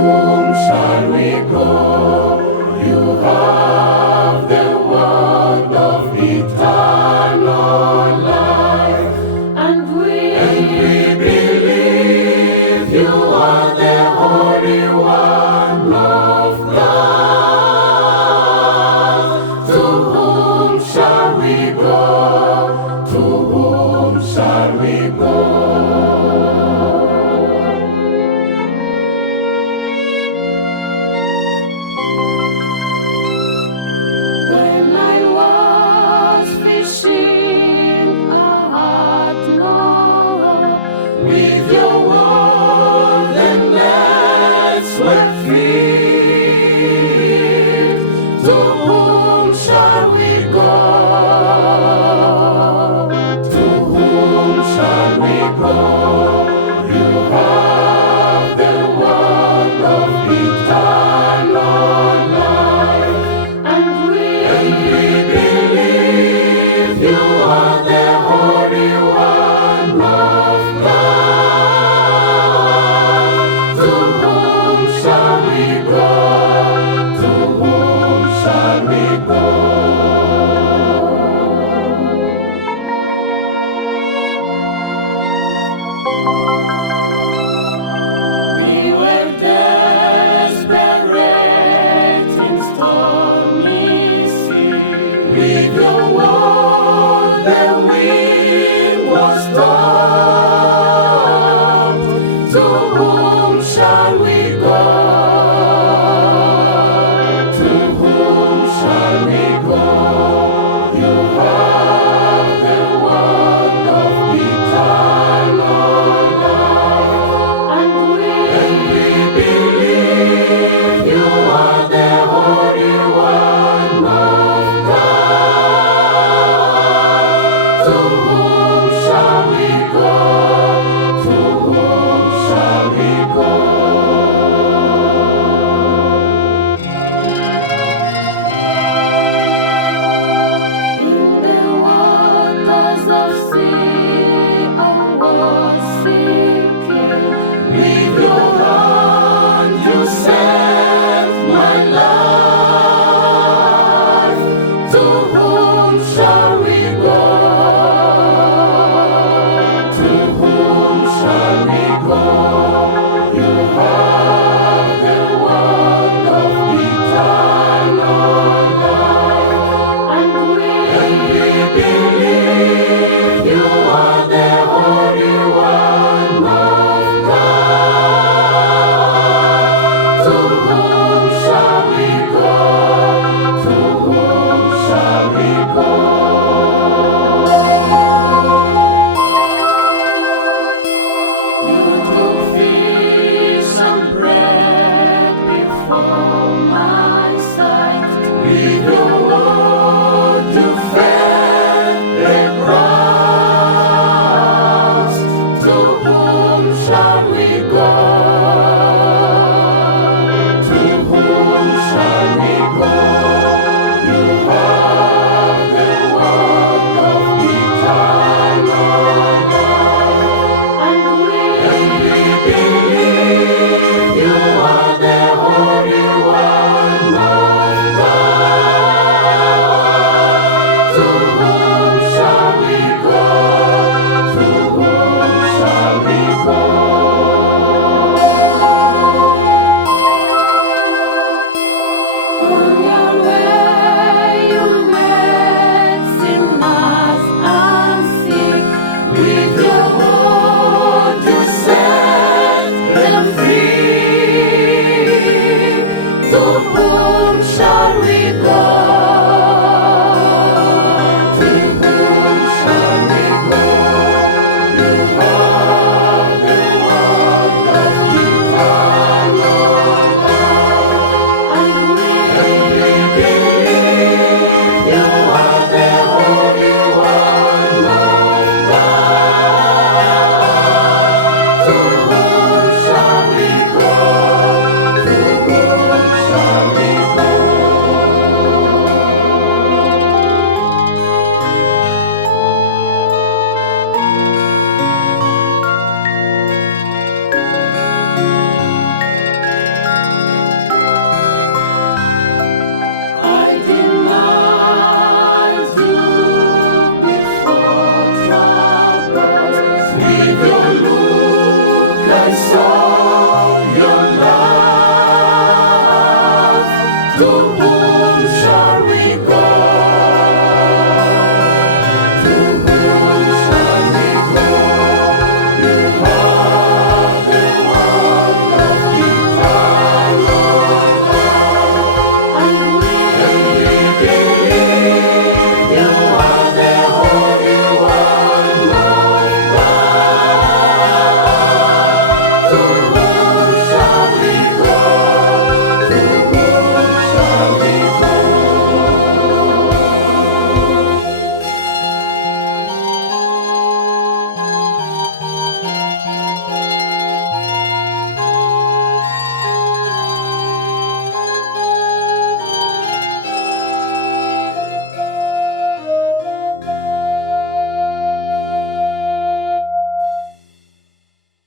whom shall we go? You have the word of eternal life, and we believe you are the Holy One of God. To whom shall we go? To whom shall we go? When I was fishing at Noah, with your word the nets were filled. To whom shall we go? To whom shall we go? You have the word of eternal life, and we believe you are the Holy One of God. To whom shall we go? To whom shall we go? We were desperate in stormy seas. With your word the wind was stopped. To whom shall we go?